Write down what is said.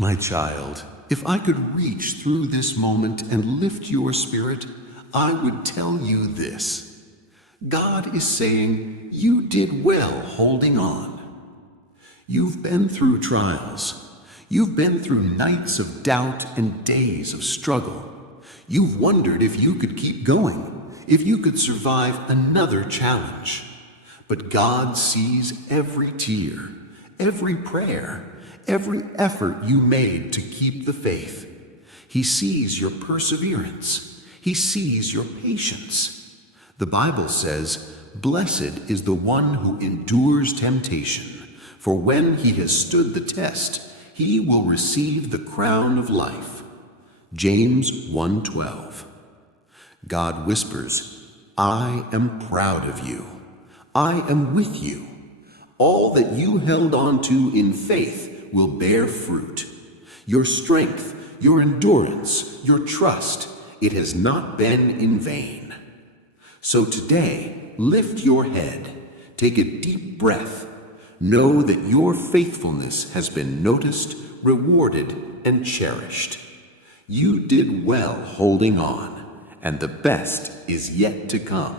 My child, if I could reach through this moment and lift your spirit, I would tell you this. God is saying, you did well holding on. You've been through trials. You've been through nights of doubt and days of struggle. You've wondered if you could keep going, if you could survive another challenge. But God sees every tear, every prayer, every effort you made to keep the faith. He sees your perseverance. He sees your patience. The Bible says, "Blessed is the one who endures temptation, for when he has stood the test, he will receive the crown of life." James 1:12. God whispers, "I am proud of you. I am with you. All that you held on to in faith will bear fruit. Your strength, your endurance, your trust, it has not been in vain." So today, lift your head, take a deep breath. Know that your faithfulness has been noticed, rewarded, and cherished. You did well holding on, and the best is yet to come.